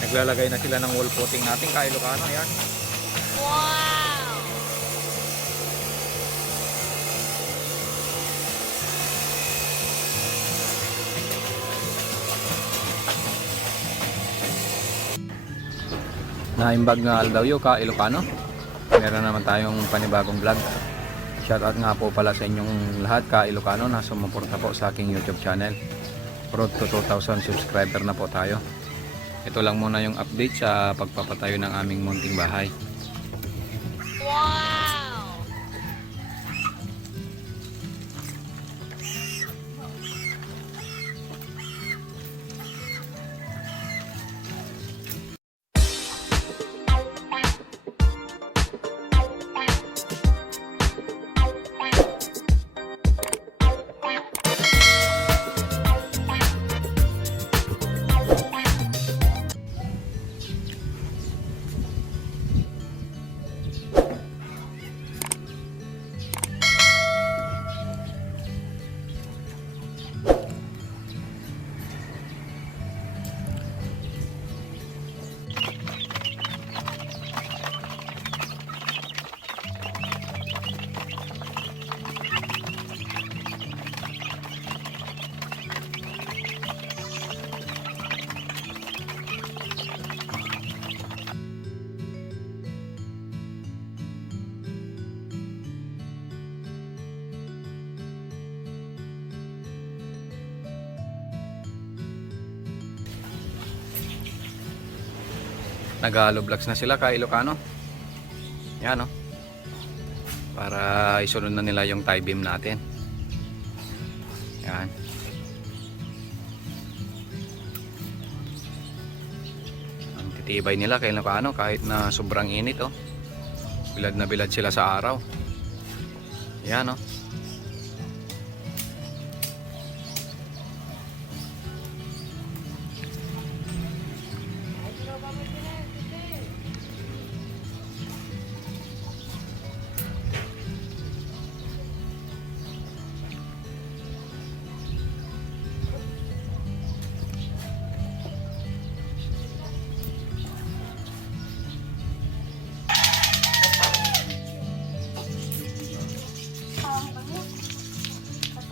Naglalagay na sila ng wall footing natin ka-Ilocano. Yan. Wow! Naimbag nga daw yun ka-Ilocano. Meron naman tayong panibagong vlog. Shoutout nga po pala sa inyong lahat ka-Ilocano na sumuporta po sa aking YouTube channel. Road to 2,000 subscriber na po tayo. Ito lang muna yung update sa pagpapatayo ng aming munting bahay. Wow! Nag-hollow blocks na sila ka-Ilocano. Yan, no? Para isunod na nila yung tie beam natin. Yan. Ang titibay nila ka-Ilocano kahit na sobrang init, oh. Bilad na bilad sila sa araw. Yan, no?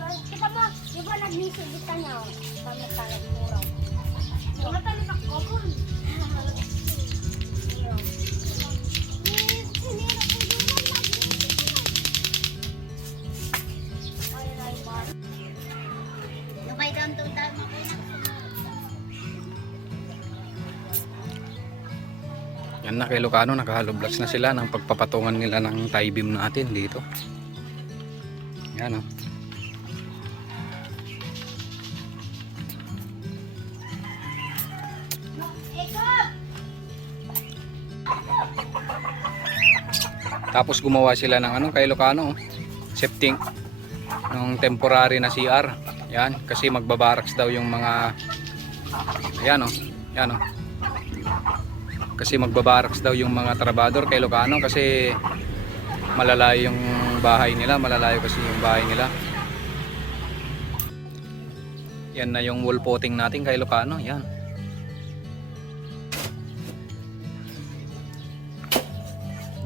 Kita mo, di ba nagmisigitan niya? Kami talag muraw. Mga talag ako po. Nabay down to tayo. Yan na ka-Ilocano, naka-hollow blocks na sila ng pagpapatungan nila ng tie beam natin dito. Yan, oh. Tapos gumawa sila ng ano ka-Ilocano, shifting ng temporary na CR. Yan, kasi magbabaraks daw yung mga ayan, oh. Yan, oh. Kasi magbabaraks daw yung mga trabador ka-Ilocano kasi malalayo yung bahay nila, malalayo kasi yung bahay nila. Yan na yung wall footing natin ka-Ilocano. Yan.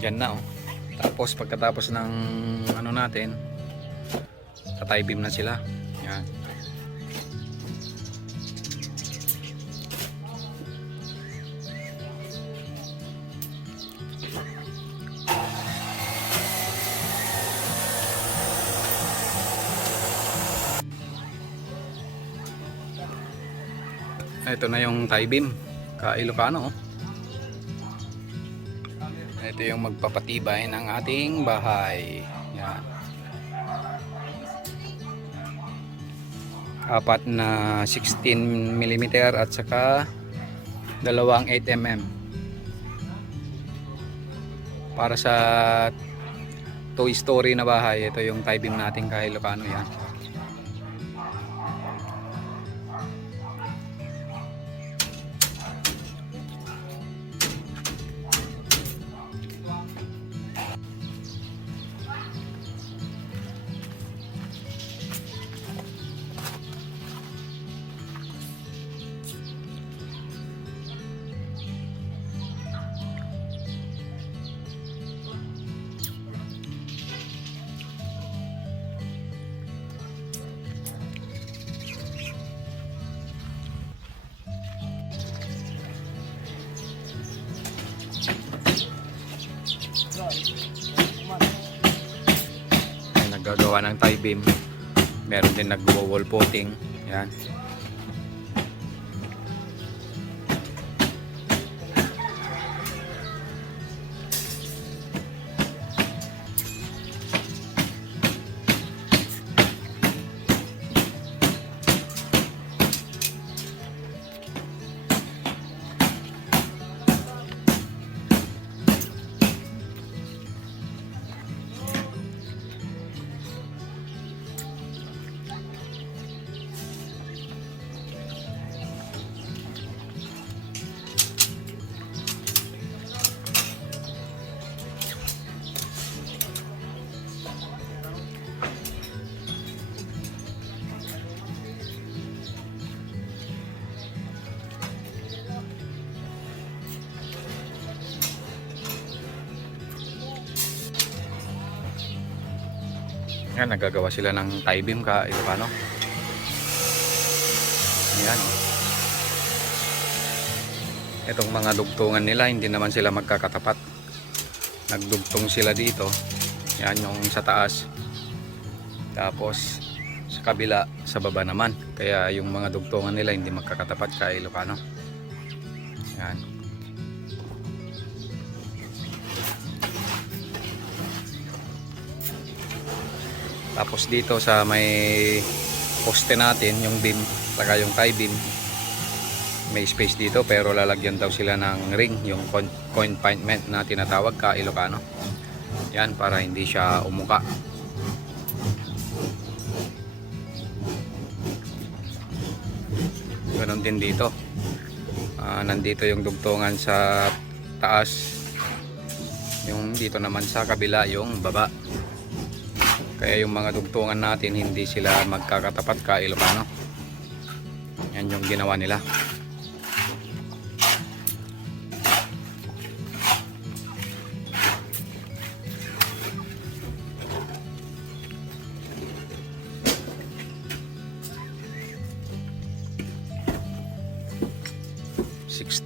Yan na, oh. Tapos pagkatapos ng ano natin, sa tie beam na sila. Yan. Ito na yung tie beam ka-Ilocano, oh. Ito yung magpapatibay ng ating bahay. Yan. Apat na 16mm at saka dalawang 8mm. Para sa 2-story na bahay, ito yung tie beam natin ka-Ilocano. Yan. gagawa ng tie beam. Meron din nagwo-wall footing. Yan. Yan, nagagawa sila ng tie beam ka Ilocano. Yan. Itong mga dugtungan nila, hindi naman sila magkakatapat. Nagdugtong sila dito. Yan yung sa taas. Tapos sa kabila, sa baba naman. Kaya yung mga dugtungan nila hindi magkakatapat ka Ilocano. Yan. Tapos dito sa may poste natin, yung beam, saka yung tie beam, may space dito pero lalagyan daw sila ng ring, yung confinement na tinatawag ka Ilocano. Yan, para hindi siya umuka. Ganon din dito. Nandito yung dugtungan sa taas, yung dito naman sa kabila yung baba. Kaya yung mga dugtungan natin hindi sila magkakatapat ka Ilocano. Yan yung ginawa nila.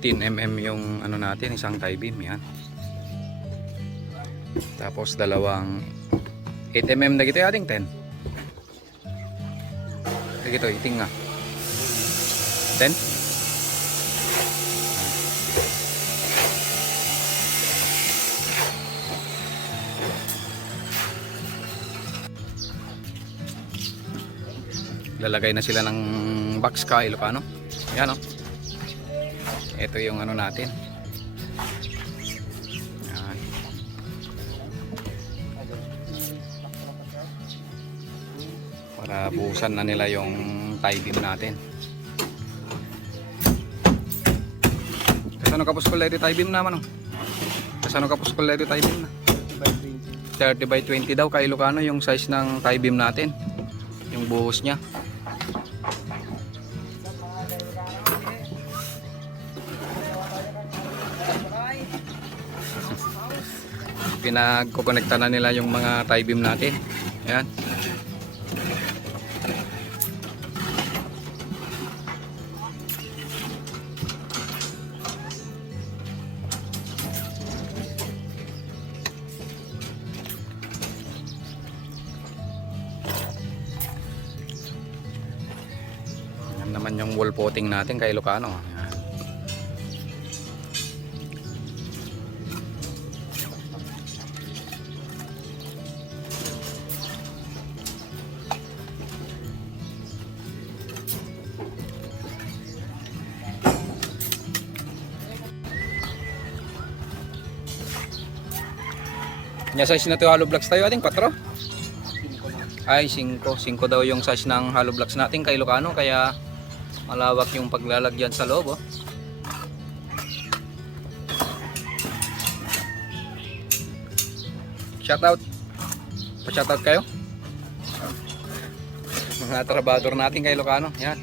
Mm yung ano natin, isang tie beam yan. Tapos dalawang 8mm na gito ating 10. Gito iting nga. 10. Lalagay na sila ng box ka Ilocano. Yan oh. Ito yung ano natin. Yan. Para buhusan na nila yung tie beam natin. Kasano kapos ko ito tie beam naman oh. Kasano kapos ko ito tie beam na? 30 by 20 daw ka Ilocano yung size ng tie beam natin. Yung buhos niya. Pinagkokonekta na nila yung mga tie beam natin. Ayan. Ayan naman yung wall footing natin kay Ilocano. Ayan. Nya size na to hollow blocks tayo ating 4. Ay 5 daw yung size ng hollow blocks natin kay Ilocano, kaya malawak yung paglalagyan sa loob oh. Shoutout. Pa-shoutout kayo. Mga trabador natin kay Ilocano. Yan.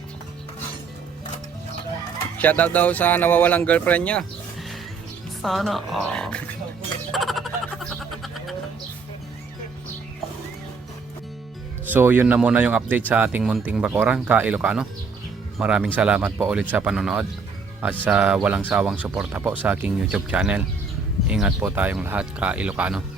Shoutout daw sa nawawalang girlfriend niya. Sana all. So yun na muna yung update sa ating munting bakuran ka Ilocano. Maraming salamat po ulit sa panonood at sa walang sawang suporta po sa aking YouTube channel. Ingat po tayong lahat ka Ilocano.